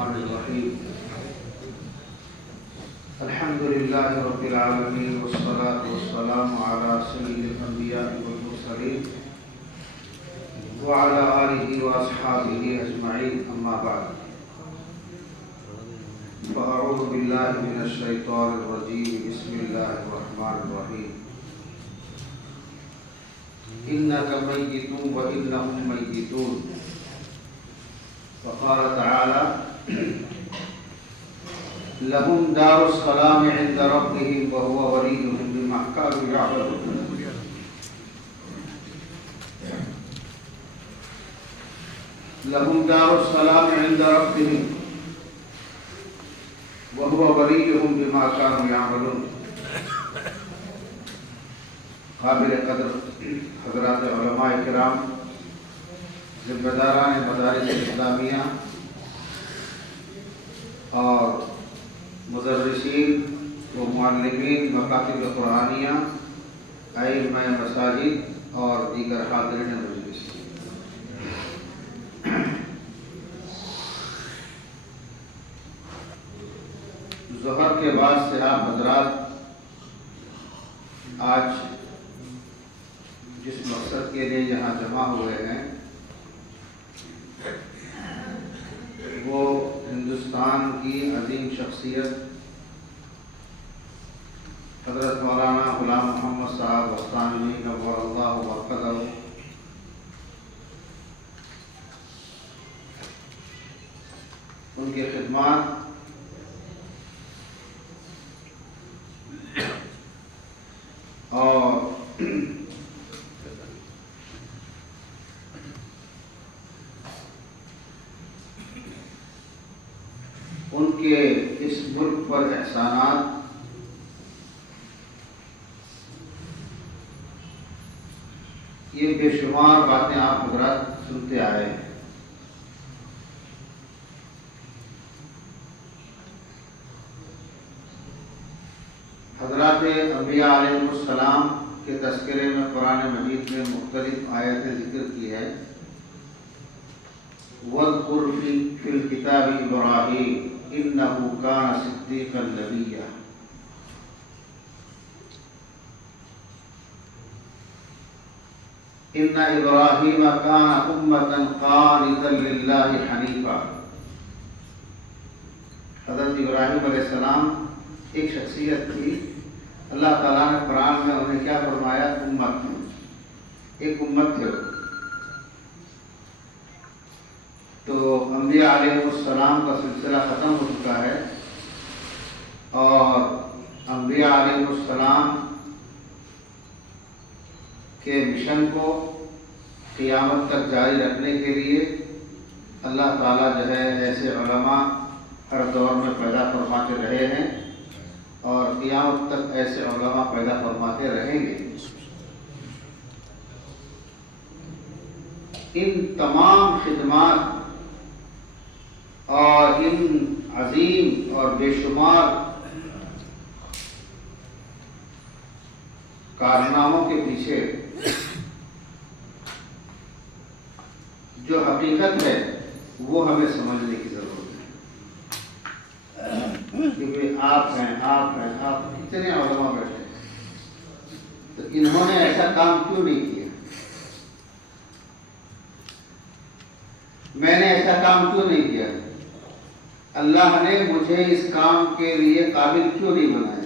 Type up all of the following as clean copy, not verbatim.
الرحمن الرحيم الحمد لله رب العالمين والصلاة والسلام على سيد الأنبياء والمرسلين وعلى آله وأصحابه أجمعين أما بعد فأعوذ بالله من الشيطان الرجيم بسم الله الرحمن الرحيم إنك ميت وإنهم ميتون وقال تعالى لهم دار السلام عند ربهم وهو وليهم بما كانوا يعملون لهم دار السلام عند ربهم وهو وليهم بما كانوا يعملون قابل قدر حضرات علماء کرام، ذمہ داران مدارس اسلامیہ اور مدرسین و معلمین مکاتب قرآنیہ، ائمہ مساجد اور دیگر حاضرین مجلس، ظہر کے بعد سے آپ حضرات آج جس مقصد کے لیے یہاں جمع ہوئے ہیں وہ ہندوستان کی عظیم شخصیت حضرت مولانا غلام محمد صاحب وسطانوی نور اللہ مرقدہ ان کی خدمات اور ان کے اس ملک پر احسانات یہ بے شمار باتیں آپ حضرات سنتے آئے ہیں۔ حضرات انبیاء علیہ السلام کے تذکرے میں قرآن مجید میں مختلف آیتیں ذکر کی ہے۔ وَاذْكُرْ فِي الْكِتَابِ إِبْرَاهِيمَ إِنَّهُ كَانَ صِدِّيقًا نَبِيًّا إِنَّ إِبْرَاهِيمَ كَانَ أُمَّةً قَانِتًا لِلَّهِ حَنِيفًا۔ حضرت ابراہیم علیہ السلام ایک شخصیت تھی، اللہ تعالیٰ نے قرآن میں انہیں کیا فرمایا؟ امت، ایک امت تھے۔ تو انبیاء علیہ السلام کا سلسلہ ختم ہو چکا ہے اور انبیاء علیہ السلام کے مشن کو قیامت تک جاری رکھنے کے لیے اللہ تعالیٰ جو ہے ایسے علماء ہر دور میں پیدا فرماتے رہے ہیں اور قیامت تک ایسے علماء پیدا فرماتے رہیں گے۔ ان تمام خدمات اور ان عظیم اور بے شمار کارناموں کے پیچھے جو حقیقت ہے وہ ہمیں سمجھنے کی ضرورت ہے، کیونکہ آپ کتنے علماء بیٹھے ہیں، تو انہوں نے ایسا کام کیوں نہیں کیا؟ میں نے ایسا کام کیوں نہیں کیا؟ اللہ نے مجھے اس کام کے لیے قابل کیوں نہیں بنایا؟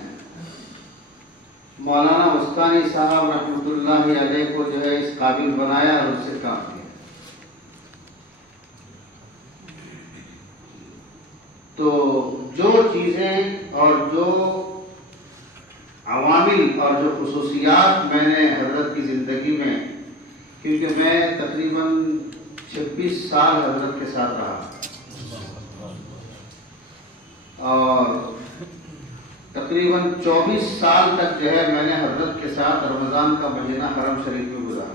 مولانا وسطانی صاحب رحمۃ اللہ علیہ کو جو ہے اس قابل بنایا اور اس سے کام کیا۔ تو جو چیزیں اور جو عوامل اور جو خصوصیات میں نے حضرت کی زندگی میں، کیونکہ میں تقریباً 26 سال حضرت کے ساتھ رہا اور تقریباً 24 سال تک جو ہے میں نے حضرت کے ساتھ رمضان کا مہینہ حرم شریف میں گزارا۔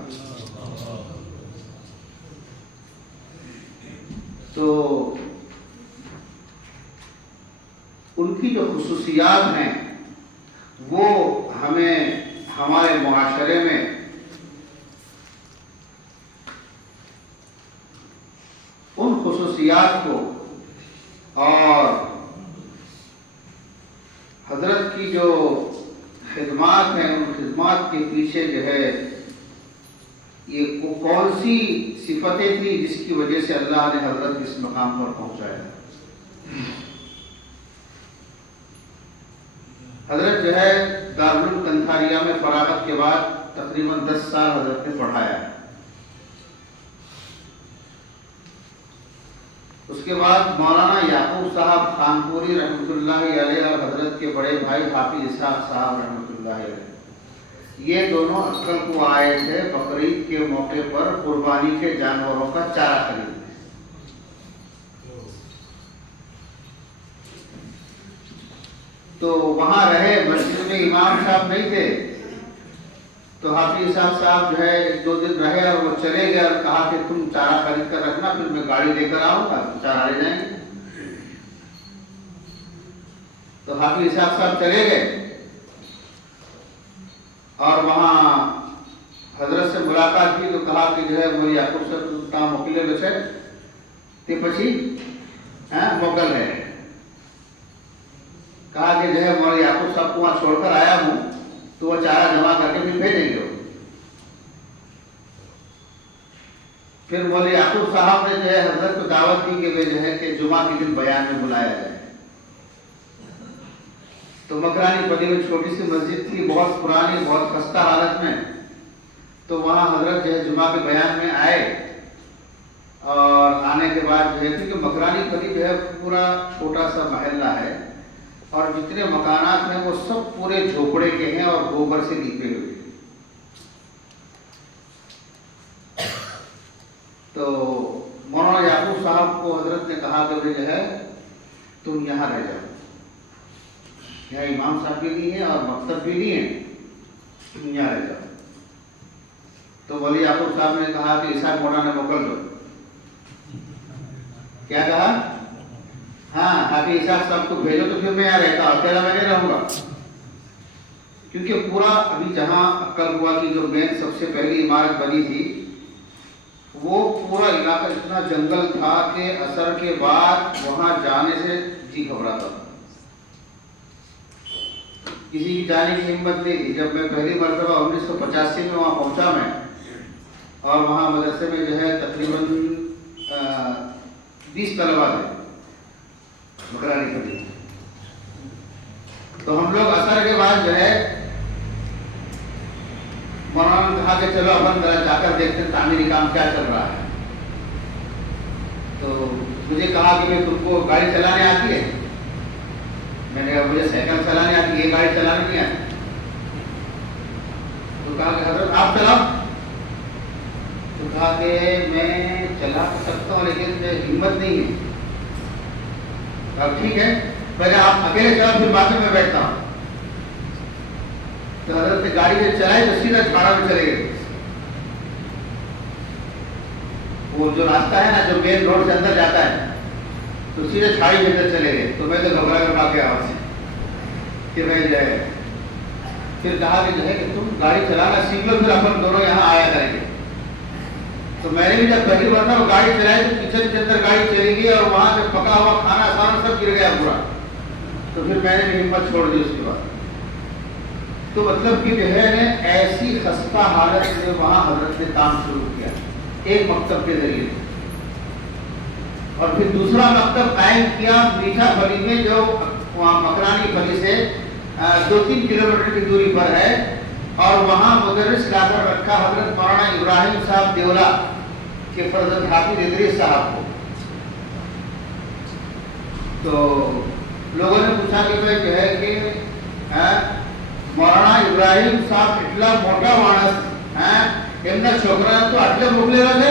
تو ان کی جو خصوصیات ہیں وہ ہمیں ہمارے معاشرے میں ان خصوصیات کو اور حضرت کی جو خدمات ہیں ان خدمات کے پیچھے جو ہے یہ کون سی صفتیں تھیں جس کی وجہ سے اللہ نے حضرت اس مقام پر پہنچایا. حضرت جو ہے دارالعلوم کنتھاریہ میں فراغت کے بعد تقریباً 10 سال حضرت نے پڑھایا. اس کے بعد مولانا یعقوب صاحب خانپوری رحمۃ اللہ علیہ اور حضرت کے بڑے بھائی حافظ اسحاق صاحب رحمۃ اللہ علیہ یہ دونوں عسکر کو آئے تھے بقرعید کے موقع پر قربانی کے جانوروں کا چارہ خریدنے. تو وہاں رہے, مسجد میں امام صاحب نہیں تھے تو حافظ صاحب جو ہے 1-2 دن رہے اور وہ چلے گئے اور کہا کہ تم چارہ خرید کر رکھنا, پھر میں گاڑی لے کر آؤں گا, چارہ لے جائیں گے. تو حافظ صاحب چلے گئے اور وہاں حضرت سے ملاقات کی تو کہا کہ جو ہے موری یعقوب صاحب کا موکلے بچے تے پچھی موکل ہے. کہا کہ جو ہے موری یعقوب صاحب کو وہاں چھوڑ کر آیا ہوں تو وہ چارہ جمع کر کے پھر بھیجیں گے. پھر مولی یعقوب صاحب نے جو ہے حضرت کو دعوت دی کہ جو ہے کہ جمعہ کے دن بیان میں بلایا جائے. تو مکرانی پلی میں چھوٹی سی مسجد تھی, بہت پرانی, بہت خستہ حالت میں. تو وہاں حضرت جو ہے جمعہ کے بیان میں آئے اور آنے کے بعد جو ہے کیونکہ مکرانی پلی جو ہے پورا چھوٹا سا محلہ ہے اور جتنے مکانات ہیں وہ سب پورے جھوپڑے کے ہیں اور گوبر سے لیپے ہوئے. تو مولانا یعقوب صاحب کو حضرت نے کہا کہ جو ہے تم یہاں رہ جاؤ, یہاں امام صاحب بھی نہیں ہے اور مکتب بھی نہیں ہے, تم یہاں رہ جاؤ. تو مولانا یعقوب صاحب نے کہا کہ اسحاق مولانا نے موکل دو. کیا کہا؟ ہاں حافظ اسحاق صاحب کو بھیجو تو پھر میں یہاں رہتا ہوں, اکیلا میں نہیں رہوں گا. کیونکہ پورا ابھی جہاں عقل ہوا کی جو مین سب سے پہلی عمارت بنی تھی وہ پورا علاقہ اتنا جنگل تھا کہ عصر کے بعد وہاں جانے سے جی گھبراتا تھا, کسی کی جانے کی ہمت نہیں تھی. جب میں پہلی مرتبہ 1985 میں وہاں پہنچا میں اور وہاں مدرسے میں جو ہے تقریباً 20 طلبہ تھے مکرانی پلی. تو ہم لوگ عصر کے بعد جو ہے مولانا نے کہا کہ چلو اپن ذرا جا کر دیکھتے ہیں تعمیری کام کیا چل رہا ہے. تو مجھے کہا کہ میں تم کو گاڑی چلانے آتی ہے؟ میں نے کہا مجھے سائیکل چلانے آتی ہے, یہ گاڑی چلانے نہیں آتی. تو کہا کہ حضرت آپ چلاؤ. تو کہا کہ میں چلا سکتا ہوں لیکن ہمت نہیں ہے. اب ٹھیک ہے پہلے آپ اکیلے چلاؤ پھر بعد میں بیٹھتا ہوں. تو حضرت نے گاڑی جب چلائی تو سیدھا جھاڑا میں چلے گئے. وہ جو راستہ ہے نا جو مین روڈ سے اندر جاتا ہے تو سیدھے چھاڑی کے اندر چلے گئے. تو میں تو گھبرا کر بھاگ گیا وہاں سے کہ میں جو ہے پھر کہا کہ جو ہے کہ تم گاڑی چلانا سیکھ لو پھر اپن دونوں یہاں آیا کریں گے. تو میں نے بھی جب پہلی بار وہ گاڑی چلائی تو کچن کے اندر گاڑی چلی گئی اور وہاں سے پکا ہوا کھانا سانا سب گر گیا پورا. تو پھر میں نے بھی ہمت چھوڑ دی اس کے بعد. تو مطلب کہ جو ہے ایسی خستہ حالت میں وہاں حضرت نے کام شروع کیا ایک مکتب کے ذریعے, اور پھر دوسرا مکتب قائم کیا میٹھا پلی میں جو وہاں مکرانی پلی سے 2-3 کلومیٹر کی دوری پر ہے, اور وہاں مدرس لا کر رکھا حضرت مولانا ابراہیم صاحب دیولا کے فرزند حافظ ادریس صاحب کو. تو لوگوں نے پوچھا کہ بھائی جو ہے کہ مولانا ابراہیم صاحب اتنا موٹا مانس એમના છોકરાને તો આટલે મોકલેલા છે.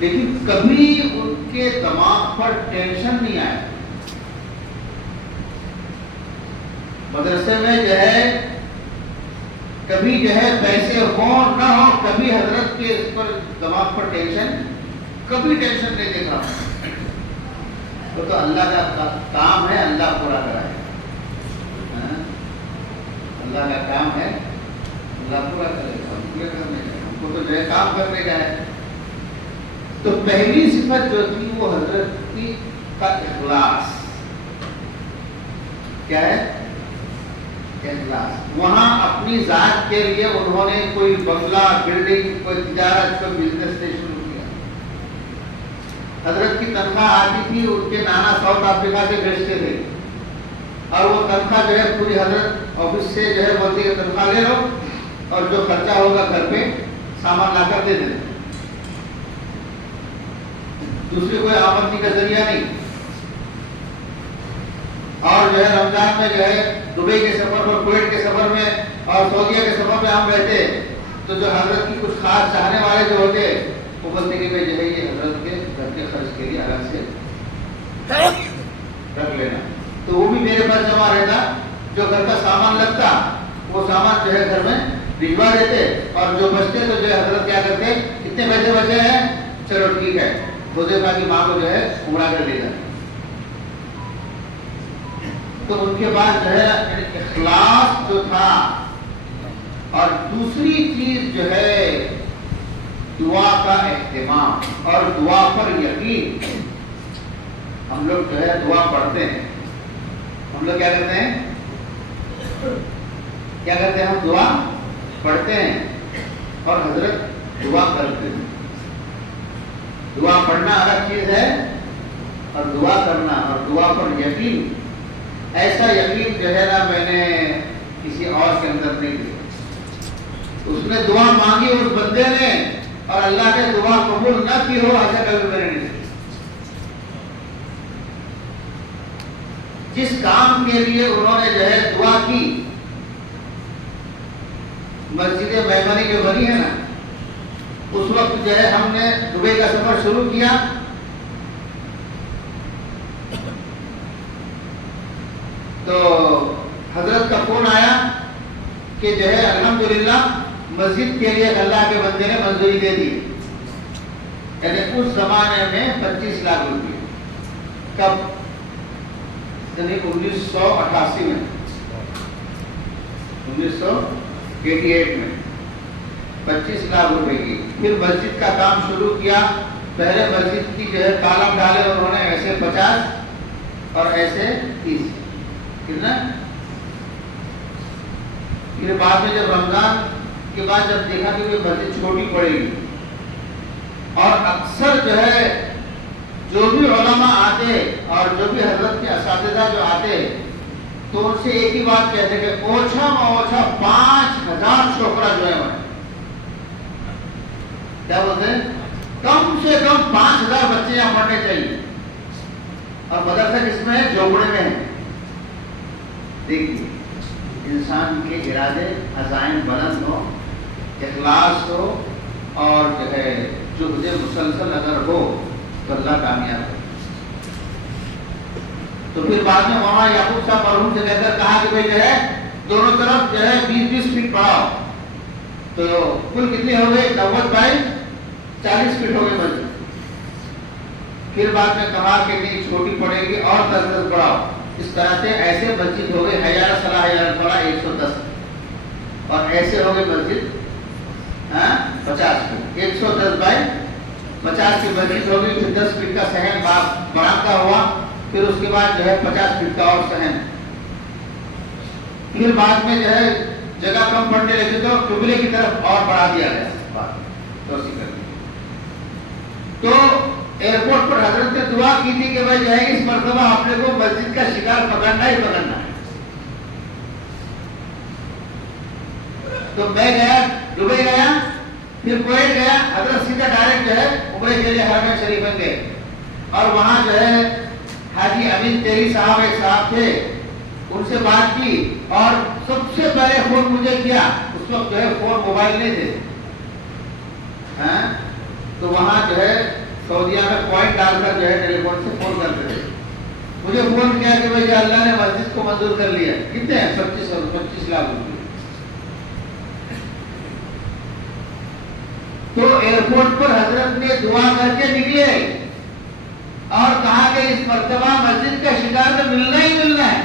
لیکن کبھی ان کے دماغ پر ٹینشن نہیں آیا. مدرسے میں جو ہے کبھی جو ہے پیسے ہوں نہ ہو، کبھی حضرت کے اس پر دماغ پر ٹینشن، کبھی ٹینشن نہیں دیکھا. وہ تو اللہ کا کام ہے، اللہ پورا کرائے. اللہ کا کام ہے، اللہ پورا کرے گا. ہم پورے کرنے کا، ہم کو تو جو ہے کام کرنے کا ہے. تو پہلی صفت جو تھی وہ حضرت کی کا اخلاص. کیا ہے؟ اخلاص. وہاں اپنی ذات کے لیے انہوں نے کوئی بنگلہ، بلڈنگ، کوئی تجارت، کوئی بزنس نہیں شروع کیا. حضرت کی تنخواہ آتی تھی، ان کے نانا ساؤتھ افریقہ سے بھیجتے تھے، اور وہ تنخواہ جو ہے پوری حضرت آفس سے جو ہے بولتی ہے تنخواہ لے لو، اور جو خرچہ ہوگا گھر پہ سامان لا کر دے دیں. دوسری کوئی آمدنی کا ذریعہ نہیں. اور جو ہے رمضان میں جو ہے دبئی کے سفر میں، کویت کے سفر میں اور سعودیہ کے سفر میں ہم رہتے، تو جو حضرت کی کچھ خاص چاہنے والے جو ہوتے وہ بولتے کہ جو ہے یہ حضرت کے گھر کے خرچ کے لیے الگ سے رکھ لینا. تو وہ بھی میرے پاس جمع رہتا. جو گھر کا سامان لگتا وہ سامان جو ہے گھر میں بھجوا دیتے، اور جو بچتے تو جو ہے حضرت کیا کرتے، کتنے پیسے بچے ہیں، چلو ٹھیک ہے، حذیفہ کی ماں کو جو ہے عمرہ کر لے جاتے. تو ان کے بعد جو ہے اخلاص جو تھا، اور دوسری چیز جو ہے دعا کا اہتمام اور دعا پر یقین. ہم لوگ جو ہے دعا پڑھتے ہیں، ہم لوگ کیا کرتے ہیں، کیا کرتے ہیں، ہم دعا پڑھتے ہیں اور حضرت دعا کرتے ہیں. دعا پڑھنا الگ چیز ہے، اور دعا کرنا اور دعا پر یقین، ایسا یقین جو ہے نا میں نے کسی اور کے اندر نہیں دیا. اس نے دعا مانگی اس بندے نے، اور اللہ نے دعا قبول نہ کی ہو، ایسا کبھی میں نے نہیں دیکھا. جس کام کے لیے انہوں نے جو ہے دعا کی، مسجد میمنی جو بنی ہے نا، اس وقت جو ہے ہم نے دبئی کا سفر شروع کیا. تو حضرت کا فون آیا کہ جو ہے الحمدللہ مسجد کے لیے اللہ کے بندے نے منظوری دے دی. یعنی اس زمانے میں 25 لاکھ روپئے. کب؟ یعنی 1988 میں، 1988 میں 25 لاکھ روپئے کی. پھر مسجد کا کام شروع کیا. پہلے مسجد کی جو ہے کالم ڈالے انہوں نے، ایسے 50 اور ایسے 30. کتنا؟ پھر بعد میں جب رمضان کے بعد جب دیکھا کہ وہ مسجد چھوٹی پڑے گی، اور اکثر جو ہے جو بھی علماء آتے اور جو بھی حضرت کے اساتذہ جو آتے تو ان سے ایک ہی بات کہتے کہ اوچھا میں اوچھا 5000 چھوکرا جو ہے کیا بولتے ہیں، کم سے کم 5000 بچے یہاں پڑھنے چاہیے. اور مدرسہ کس میں ہے؟ جھوپڑے میں ہے. دیکھیے انسان کے ارادے عزائم بلند ہو، اخلاص ہو، اور جو ہے جہد مسلسل اگر ہو تو اللہ کامیاب ہے. تو پھر بعد میں مولانا یعقوب صاحب مرحوم سے کہہ کر کہا کہ بھائی جو ہے دونوں طرف جو ہے 20-20 فٹ پڑھاؤ. تو کل کتنے ہو گئے؟ 90 بائی 40 فٹ ہو گئے مسجد. پھر بعد میں کہا کہ نہیں چھوٹی پڑے گی اور 10-10 پڑھاؤ. اس طرح سے ایسے مسجد ہو گئے حیال صلاح حیال فلاح 110، اور ایسے ہو گئے مسجد 50 فٹ. 110 بائی 50 کی مسجد ہو گئی. پھر 10 فٹ کا صحن برآمدہ ہوا. پھر اس کے بعد جو ہے 50 فٹ کا اور صحن. پھر بعد میں جو ہے جگہ کم پڑنے لگی تو قبلے کی طرف اور بڑھا دیا گیا. تو ایئرپورٹ پر حضرت نے دعا کی تھی کہ بھائی جو ہے اس مرتبہ آپ نے کو مسجد کا شکار پکڑنا ہی پکڑنا ہے. تو میں گیا، دبئی گیا، پھر کویت گیا. حضرت سیدھا ڈائریکٹ جو ہے عمرے کے لیے حرم شریف میں گئے، اور وہاں جو ہے حاجی امین تیری صاحب ایک صاحب تھے، ان سے بات کی. اور سب سے پہلے فون مجھے کیا، اس وقت جو ہے فون موبائل نہیں تھے. تو وہاں جو ہے سعودیہ میں پوائنٹ ڈال کر جو ہے ٹیلی فون سے فون کرتے تھے. مجھے فون کیا کہ بھائی اللہ نے مسجد کو منظور کر لیا. کتنے ہیں؟ 25 لاکھ روپے. تو ایئرپورٹ پر حضرت نے دعا کر کے نکلے اور کہا کہ اس مرتبہ مسجد کا شکار تو ملنا ہی ملنا ہے.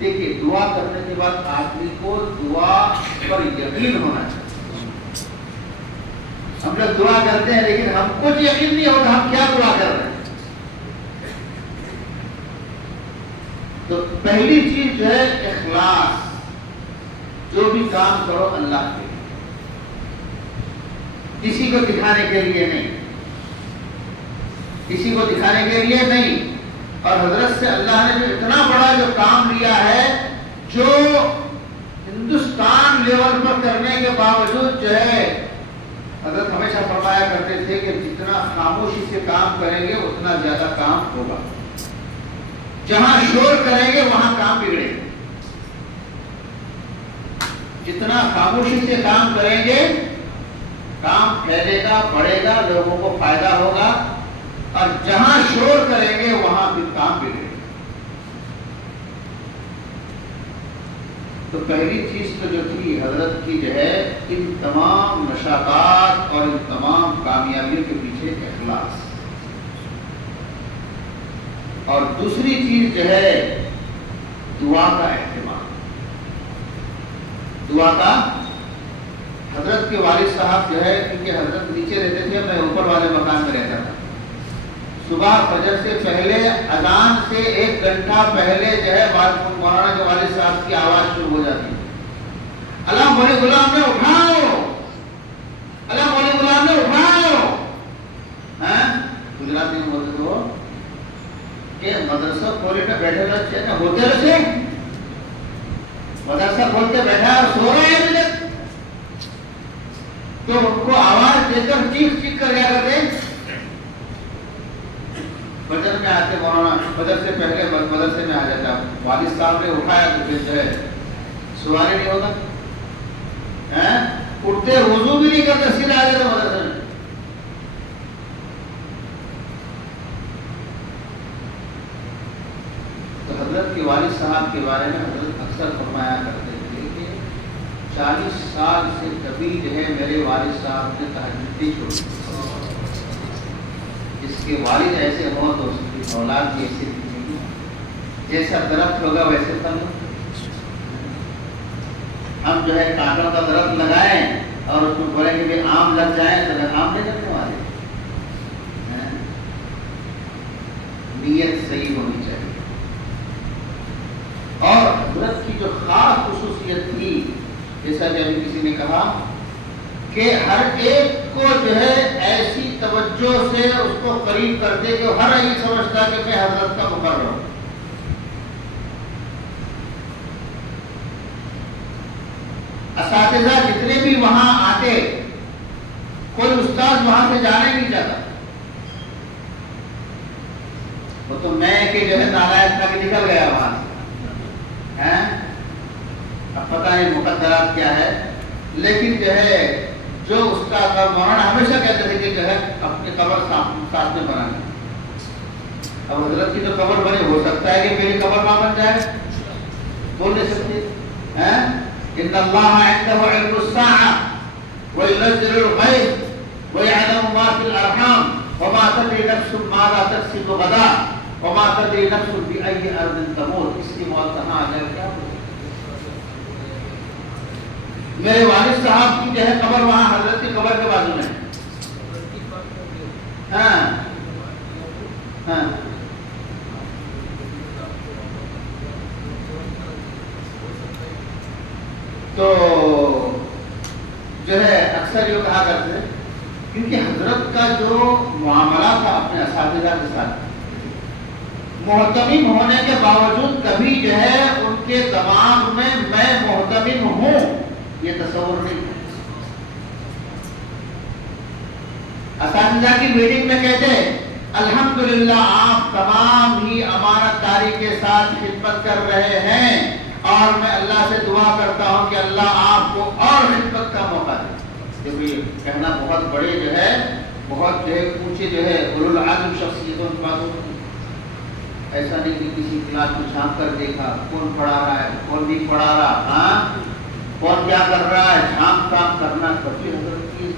دیکھیے دعا کرنے کے بعد آدمی کو دعا پر یقین ہونا چاہیے. ہم لوگ دعا کرتے ہیں لیکن ہم کچھ یقین نہیں ہوتا ہم کیا دعا کر رہے ہیں. تو پہلی چیز جو ہے اخلاص. جو بھی کام کرو اللہ کے لیے، کسی کو دکھانے کے لیے نہیں، کسی کو دکھانے کے لیے نہیں. اور حضرت سے اللہ نے جو اتنا بڑا جو کام لیا ہے، جو ہندوستان لیول پر کرنے کے باوجود جو ہے حضرت ہمیشہ فرمایا کرتے تھے کہ جتنا خاموشی سے کام کریں گے اتنا زیادہ کام ہوگا. جہاں شور کریں گے وہاں کام بگڑے گا. جتنا خاموشی سے کام کریں گے کام پھیلے گا، بڑھے گا، لوگوں کو فائدہ ہوگا. اور جہاں شور کریں گے وہاں پھر کام بگڑے گا. تو پہلی چیز تو جو تھی حضرت کی جو ہے ان تمام نشاطات اور ان تمام کامیابیوں کے پیچھے اخلاص. اور دوسری چیز جو ہے دعا کا اہتمام. دعا کا حضرت کے والد صاحب جو ہے کیونکہ حضرت نیچے رہتے تھے، میں اوپر والے مکان میں رہتا تھا. صبح فجر سے پہلے اذان سے 1 گھنٹہ پہلے جو ہے مولانا کے والد صاحب کی آواز شروع ہو جاتی. اللہ مولی غلام نے اٹھاؤ، اللہ مولی غلام نے اٹھاؤ. گجراتی میں بولتے ہو کہ مدرسہ کھولے پہ بیٹھے رہے نا، ہوتے رہے مدرسہ کھولتے بیٹھا اور سو رہے ہیں ابھی تک. تو ان کو آواز دے کر چیخ چیخ کر کیا کرتے فجر میں آتے. مولانا فجر سے پہلے مدرسے میں آ جاتا. والد صاحب نے اٹھایا تو پھر جو ہے سوارے نہیں ہوتا، اٹھتے وضو بھی نہیں کرتے سیدھا آ جاتے مدرسے میں. تو حضرت کے والد صاحب کے بارے میں حضرت اکثر فرمایا کرتے تھے کہ 40 سال سے کبھی جو ہے میرے والد صاحب نے تہجد نہیں چھوڑی. جس کے والد ایسے ہوں تو اس کی اولاد بھی ایسے دکھے. جیسا درخت ہوگا ویسے پھل ہوگا. ہم جو ہے کانٹوں کا درخت لگائیں اور اس میں بولیں کہ آم لگ جائیں تو آم نہیں لگنے والے. نیت صحیح ہونی چاہیے. اور حضرت کی جو خاص خصوصیت تھی، جیسا کہ ابھی کسی نے کہا کہ ہر ایک کو جو ہے ایسی توجہ سے اس کو قریب کرتے کہ ہر ایک سمجھتا کہ میں حضرت کا مقرر ہوں. اساتذہ جتنے بھی وہاں آتے، کوئی استاد وہاں سے جانا ہی نہیں چاہتا. وہ تو میں کہ جو ہے نالائق تھا کہ نکل گیا وہاں سے. اب پتہ نہیں مقدرات کیا ہے، لیکن جو ہے جو استاد مولانا ہمیشہ کہتے تھے کہ جو ہے اپنی قبر ساتھ میں بنانا. اب حضرت کی تو قبر بنے، ہو سکتا ہے کہ میری قبر نہ بن جائے، بول نہیں سکتے. ان اللہ عنده علم الساعة وينزل الغيث ويعلم ما في الارحام وما تدري نفس ماذا تكسب غدا وما تدري نفس بأي ارض تموت. اس کی موت کہاں آ جائے کیا ہو. میرے والد صاحب کی جو ہے قبر وہاں حضرت کی قبر کے بازو میں. تو جو ہے اکثر یہ کہا کرتے ہیں کیونکہ حضرت کا جو معاملہ تھا اپنے اساتذہ کے ساتھ، محتمم ہونے کے باوجود کبھی جو ہے ان کے دماغ میں محتمم ہوں یہ تصور نہیں. اساتذہ کی میٹنگ میں کہتے الحمدللہ آپ تمام ہی امانت داری کے ساتھ خدمت کر رہے ہیں اور میں اللہ سے دعا کرتا ہوں کہ اللہ آپ کو اور خدمت کا موقع دے. یہ کہنا بہت بڑے جو ہے بہت جو ہے اونچے جو ہے اولو العزم شخصیتوں کی بات ہوتی ہے. ایسا نہیں کہ کسی کلاس میں جھانک کر دیکھا کون پڑھا رہا ہے کون نہیں پڑھا رہا, ہاں کون کیا کر رہا ہے, جھانک کام کرنا کبھی حضرت کی.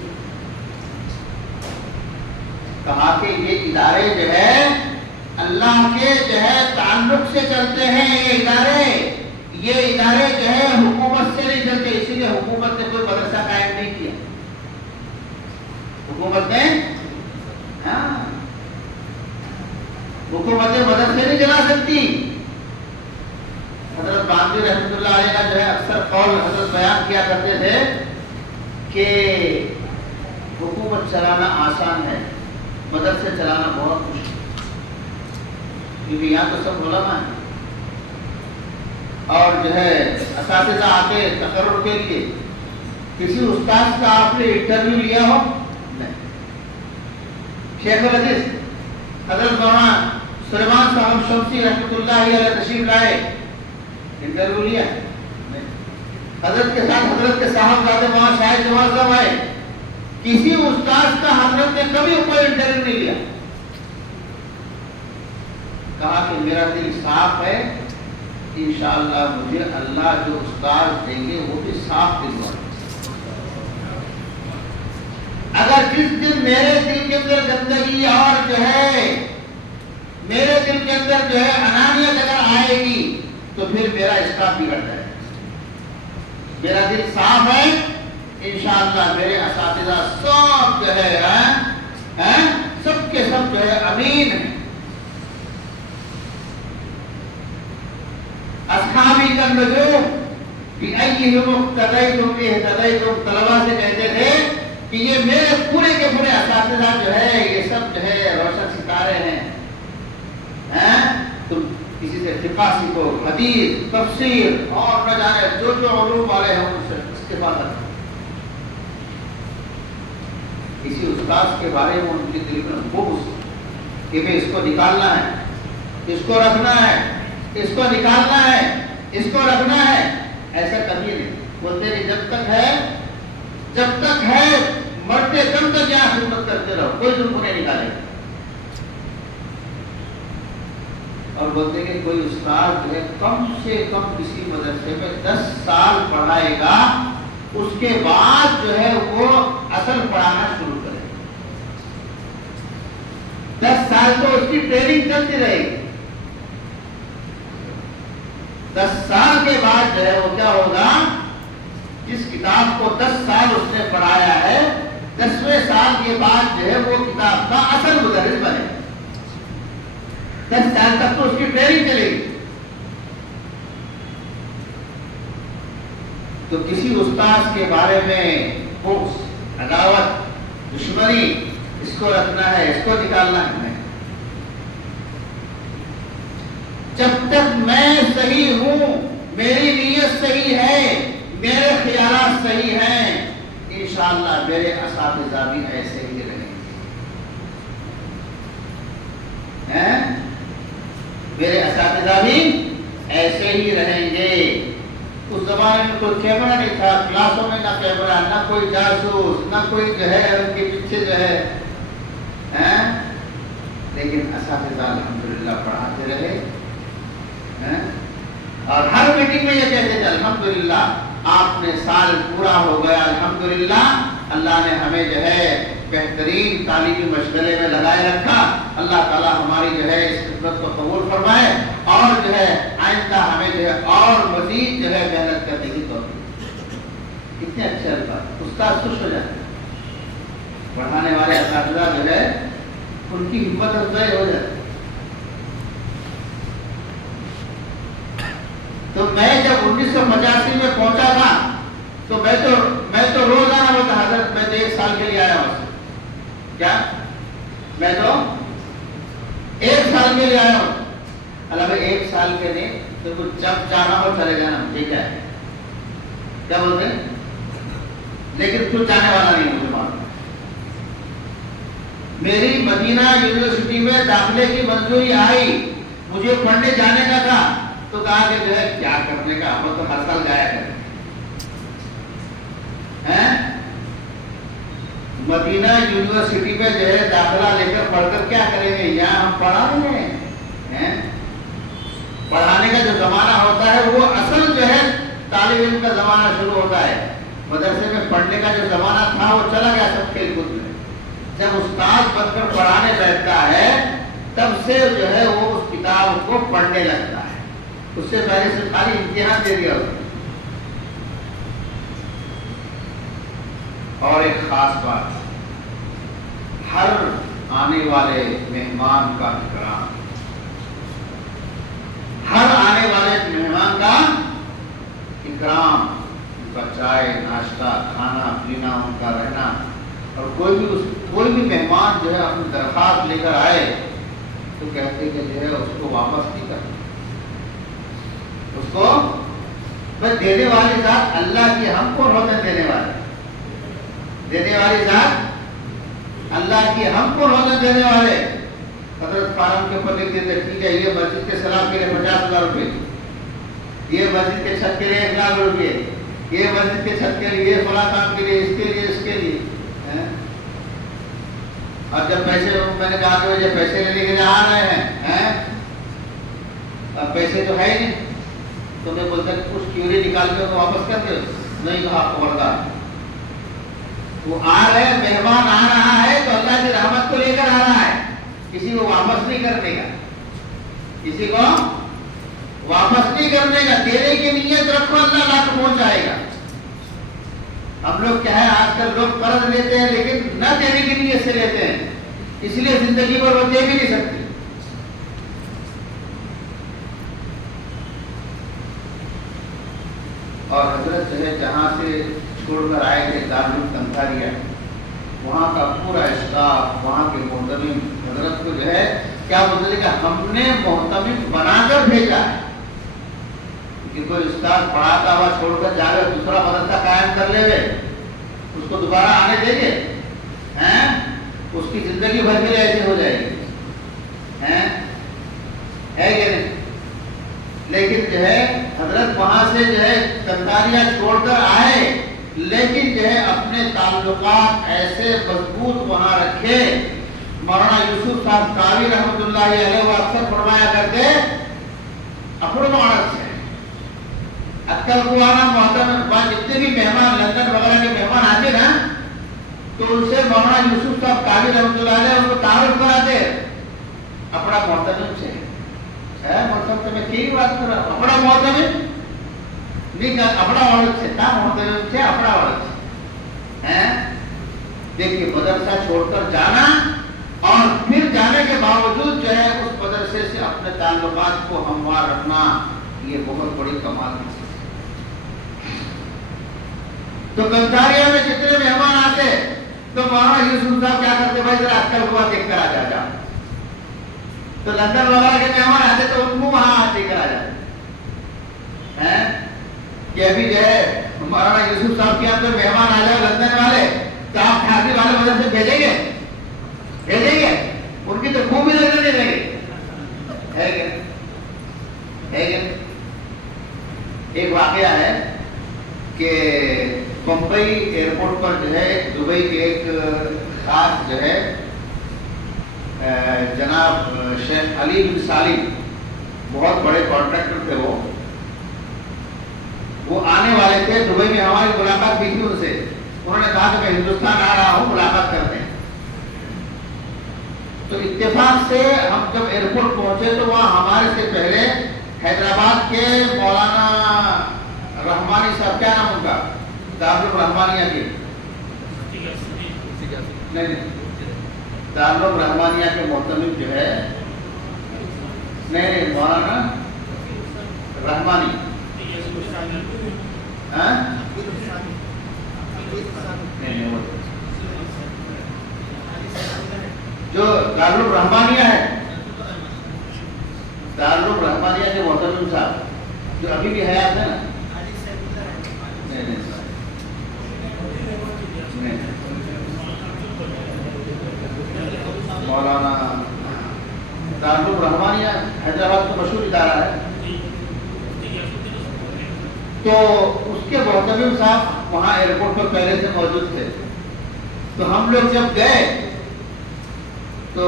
کہا کہ یہ ادارے جو ہے اللہ کے جو ہے تعلق سے چلتے ہیں. یہ ادارے جو ہے حکومت سے نہیں چلتے, اسی لیے حکومت نے کوئی مدرسہ قائم نہیں کیا. حکومت نے حکومتیں مدرسے نہیں چلا سکتی. حضرت باندھی رحمۃ اللہ علیہ کا جو ہے اکثر قول حضرت بیان کیا کرتے تھے کہ حکومت چلانا آسان ہے, مدرسے چلانا بہت مشکل, کیونکہ یہاں تو سب علماء ہیں اور جو ہے اساتذہ آتے تقرر کے لیے. کسی استاد کا آپ نے انٹرویو لیا ہو؟ نہیں. شیخ الحدیث حضرت مولانا سلیمان صاحب شمسی رحمۃ اللہ علیہ تشریف لائے, انٹرویو لیا؟ نہیں. حضرت کے ساتھ حضرت کے صاحبزادے وہاں شاہد جمال صاحب آئے, کسی استاد کا حضرت نے کبھی کوئی انٹرویو نہیں لیا. کہا کہ میرا دل صاف ہے, انشاءاللہ مجھے اللہ جو استاد دیں گے وہ بھی صاف دل والے. اگر جس دن میرے دل کے اندر گندگی اور جو ہے میرے دل کے اندر جو ہے انانیت اگر آئے گی تو پھر میرا اسٹاف بگڑ جائے. میرا دل صاف ہے, انشاءاللہ میرے اساتذہ سب جو ہے سب کے سب جو ہے امین ہیں. اصحابی کا نجوم بِأَيِّهِمْ اقْتَدَيْتُمْ اهْتَدَيْتُمْ, طلباء سے کہتے تھے کہ یہ میرے پورے کے پورے اساتذہ جو ہے یہ سب جو ہے روشن ستارے ہیں. تم کسی سے فقہ سیکھو, حدیث, تفسیر اور نہ جانے جو علوم والے ہیں ان سے استفادہ کرو. کسی استاد کے بارے میں ان کے دل میں بغض کہ میں اس کو نکالنا ہے, اس کو رکھنا ہے, اس کو نکالنا ہے, اس کو رکھنا ہے, ایسا کبھی نہیں. بولتے نہیں جب تک ہے مرتے دم تک یہاں خدمت کرتے رہو, کوئی تم کو نہیں نکالے. اور بولتے کہ کوئی استاد جو ہے کم سے کم کسی مدرسے میں 10 سال پڑھائے گا, اس کے بعد جو ہے وہ اصل پڑھانا شروع کرے. 10 سال تو اس کی ٹریننگ چلتی رہے گی. 10 سال کے بعد جو ہے وہ کیا ہوگا, جس کتاب کو 10 سال اس نے پڑھایا ہے 10ویں سال کے بعد جو ہے وہ کتاب کا اصل مدرس بنے. 10 سال تک تو اس کی ٹریننگ چلے گی. تو کسی استاد کے بارے میں بغض, عداوت, دشمنی, اس کو رکھنا ہے, اس کو نکالنا ہے. جب تک میں صحیح ہوں, میری نیت صحیح ہے, میرے خیالات صحیح ہیں, انشاءاللہ میرے اساتذہ بھی ایسے ہی رہیں گے. میرے اساتذہ بھی ایسے ہی رہیں گے. اس زمانے میں کوئی کیمرہ نہیں تھا, کلاسوں میں نہ کیمرہ, نہ کوئی جاسوس, نہ کوئی جو ہے ان کے پیچھے جو ہے, لیکن اساتذہ الحمدللہ پڑھاتے رہے. اور ہر میٹنگ میں یہ کہتے تھے الحمدللہ آپ نے سال پورا ہو گیا, الحمدللہ اللہ نے ہمیں جو ہے بہترین تعلیمی مشغلے میں لگائے رکھا. اللہ تعالیٰ ہماری جو ہے اس خدمت کو قبول فرمائے اور جو ہے آئندہ ہمیں جو ہے اور مزید جو ہے محنت کرنے کی توفیق. کتنے اچھے الفاظ. استاد خوش ہو جاتے ہیں, پڑھانے والے اساتذہ جو ہے ان کی ہمت افزائی ہو جاتی. تو میں جب 1985 میں پہنچا تھا تو میں تو روزانہ بولتا حضرت میں تو 1 سال کے لیے آیا ہوں. کیا میں تو 1 سال کے لیے آیا ہوں. اللہ بھائی 1 سال کے نہیں تو کچھ جب جانا ہو چلے جانا, ٹھیک ہے, کیا بولتے ہیں, لیکن کچھ جانے والا نہیں مجھے معلوم. میری مدینہ یونیورسٹی میں داخلے کی منظوری آئی, مجھے پڑھنے جانے کا تھا تو کہا کہ جو ہے کیا کرنے کا, ہم تو ہر سال جایا کریں. مدینہ یونیورسٹی میں جو ہے داخلہ لے کر پڑھ کر کیا کریں گے؟ یہاں ہم پڑھا رہے ہیں. پڑھانے کا جو زمانہ ہوتا ہے وہ اصل جو ہے طالب علم کا زمانہ شروع ہوتا ہے. مدرسے میں پڑھنے کا جو زمانہ تھا وہ چلا گیا سب کھیل کود میں. جب استاد بن کر پڑھانے بیٹھتا ہے تب سے جو ہے وہ اس کتاب کو پڑھنے لگتا ہے. اس سے پہلے سے خالی امتحان دے دیا ہوتا ہے. اور ایک خاص بات، ہر آنے والے مہمان کا اکرام، ہر آنے والے مہمان کا اکرام، ان کا چائے ناشتہ کھانا پینا ان کا رہنا. اور کوئی بھی مہمان جو ہے اپنی درخواست لے کر آئے تو کہتے کہ جو ہے اس کو واپس نہیں کرنا. اس کو بس دینے والی ذات اللہ کی، ہم کو روزن دینے والے، دینے والی ذات اللہ کی، ہم کو روزن دینے والے. حضرت فارم کے اوپر لکھ دیتے ٹھیک ہے یہ مسجد کے سلام کے لیے 50,000 روپے، یہ مسجد کے چھت کے لیے 1,00,000 روپے، یہ مسجد کے چھت کے لیے فلاں کام کے لیے، اس کے لیے اس کے لیے. اور جب پیسے میں نے کہا کہ جب پیسے لے کے آ رہے ہیں اب پیسے تو ہے نہیں، تو میں بولتا کہ کچھ کیوری نکال کے واپس کر دے. نہیں کہا خبردار، وہ آ رہے ہیں، مہمان آ رہا ہے تو اللہ کی رحمت کو لے کر آ رہا ہے، کسی کو واپس نہیں کرنے کا، کسی کو واپس نہیں کرنے کا. دینے کی نیت رکھو، اللہ لا کے پہنچائے گا. ہم لوگ کیا ہے آج کل لوگ قرض لیتے ہیں لیکن نہ دینے کی نیت سے لیتے ہیں، اس لیے زندگی پر وہ دے بھی نہیں سکتے. اور حضرت جو ہے جہاں سے چھوڑ کر آئے تھے دارالعلوم کنتھاریا، وہاں کا پورا اسٹاف، وہاں کے محتمم حضرت کو جو ہے کیا بولتے کہ ہم نے محتمم بنا کر بھیجا ہے. کہ کوئی استاد پڑھاتا ہوا چھوڑ کر جا رہے دوسرا مدرسہ قائم کر لے گئے، اس کو دوبارہ آنے دیں گے؟ اس کی زندگی بھر کے لیے ایسے ہو جائے گی، ہے کہ نہیں؟ لیکن جو ہے حضرت وہاں سے جو ہے کنتھاریا چھوڑ کر آئے، لیکن جو ہے اپنے تعلقات ایسے مضبوط وہاں رکھے. مولانا یوسف صاحب قاوی رحمۃ اللہ علیہ وہ اکثر فرمایا کرتے اپنے معنی سے اکل قوانا محترم جتنے بھی مہمان لندن وغیرہ کے مہمان آتے نا تو ان سے مولانا یوسف صاحب قاوی رحمۃ اللہ علیہ ان کو تعارف کراتے اپنا محترم سے. مطلب میں کی بات کر رہا ہوں، اپنا محترم نہیں، اپنا عورت سے تھا، محترم سے اپنا عورت سے. دیکھیے مدرسہ چھوڑ کر جانا اور پھر جانے کے باوجود جو ہے اس مدرسے سے اپنے تعلقات کو ہموار رکھنا، یہ بہت بڑی کمال ہے. تو کنتھاریا میں جتنے مہمان آتے تو مولانا یوسف صاحب کیا کرتے؟ بھائی ذرا اکل ہوا دیکھ کر آ جا. تو لندن وغیرہ کے مہمان آتے تو ان کو وہاں دیکھ کر آ جاتے کہ ابھی جو ہے مولانا یوسف صاحب کے یہاں تو مہمان آ جائے لندن والے تو آپ ٹھاکر والے مدرسے بھیجیں گے؟ بھیجیں گے؟ ان کی تو خوب بھی نظر نہیں لگے. ایک واقعہ ہے کہ بمبئی ایئرپورٹ پر جو ہے دبئی کے ایک خاص جو ہے جناب شیخ علی بن سالم، بہت بڑے کانٹریکٹر تھے، وہ آنے والے تھے دبئی میں. ہماری ملاقات بھی تھی ان سے. انہوں نے کہا کہ میں ہندوستان آ رہا ہوں ملاقات کرتے ہیں. تو اتفاق سے ہم جب ایئرپورٹ پہنچے تو وہاں ہمارے سے پہلے حیدرآباد کے مولانا رحمانی صاحب، کیا نام ان کا؟ دارالعلوم رحمانیہ کے نہیں دارالعلوم رحمانیہ کے محتمم جو ہے نہیں مولانا رحمانی جو دارالعلوم رحمانیہ ہے، دارالعلوم رحمانیہ کے محتمم صاحب جو ابھی بھی حیات ہے نا، مولانا دارالعلوم رحمانیہ حیدرآباد کا مشہور ادارہ ہے. تو اس کے محتمم صاحب وہاں ایئرپورٹ پر پہلے سے موجود تھے. تو ہم لوگ جب گئے تو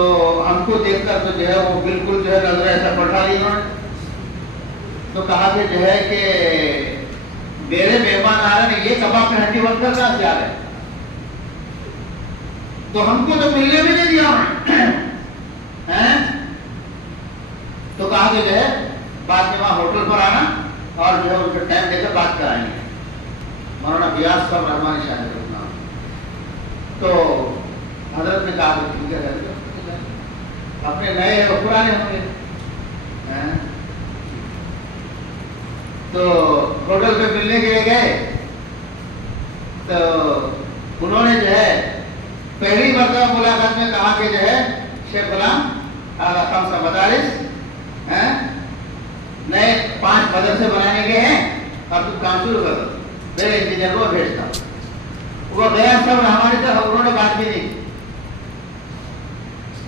ہم کو دیکھ کر تو جو ہے وہ بالکل جو ہے نظر ایسا پڑھا لی انہوں نے، تو کہا کہ جو ہے کہ میرے مہمان آ رہے ہیں، یہ کباب میں ہڈی بن کر کہاں سے آ رہے ہیں؟ تو ہم کو تو ملنے بھی نہیں دیا انہوں نے، تو کہا کہ جو ہے بعد میں وہاں ہوٹل پر آنا اور جو ہے ان کا ٹائم دے کر بات کرائیں گے۔ مولانا بیاض صاحب رحمانی شاہد رکھنا، تو حضرت نے کہا کہ ٹھیک ہے، اپنے نئے اور پرانے ہوں گے۔ تو ہوٹل پہ ملنے کے لیے گئے تو انہوں نے جو ہے پہلی مرتبہ ملاقات میں کہا کہ جو ہے شیخ غلام خمسہ مدارس نئے 5 مدرسے بنانے کے ہیں اور تم کام شروع کر دو، میرے انجینئر کو بھیجتا ہوں۔ وہ گیا سب ہمارے سے، انہوں نے بات بھی نہیں۔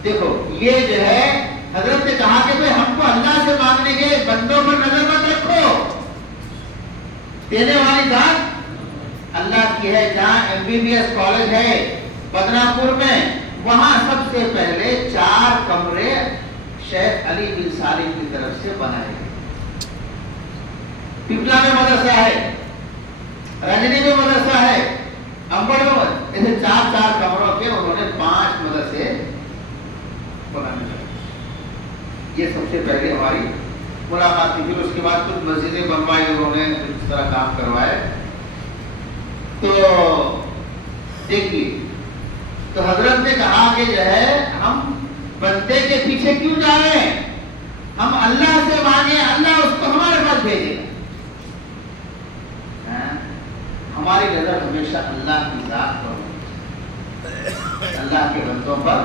دیکھو یہ جو ہے حضرت نے کہا کہ ہم کو اللہ سے مانگنے کے بندوں پر نظر مت رکھو، دینے والی ذات اللہ کی ہے۔ جہاں MBBS کالج ہے بدنا پور میں، وہاں سب سے پہلے 4 کمرے شیخ علی بن سالم کی طرف سے بنائے گئے۔ پپلا میں مدرسہ ہے، رجنی میں مدرسہ ہے، امبڑ میں، ایسے 4 کمروں کے انہوں نے 5 مدرسے بنانے لگے۔ یہ سب سے پہلے ہماری ملاقات تھی۔ پھر اس کے بعد کچھ مسجدیں بنوائی انہوں نے، اس طرح کام کروائے۔ تو دیکھیے، تو حضرت نے کہا کہ جو ہے ہم بندے کے پیچھے کیوں جا رہے ہیں، ہم اللہ سے مانگے، اللہ اس کو ہمارے پاس بھیجے گا۔ ہماری نظر ہمیشہ اللہ کی ذات پر، اللہ کے بندوں پر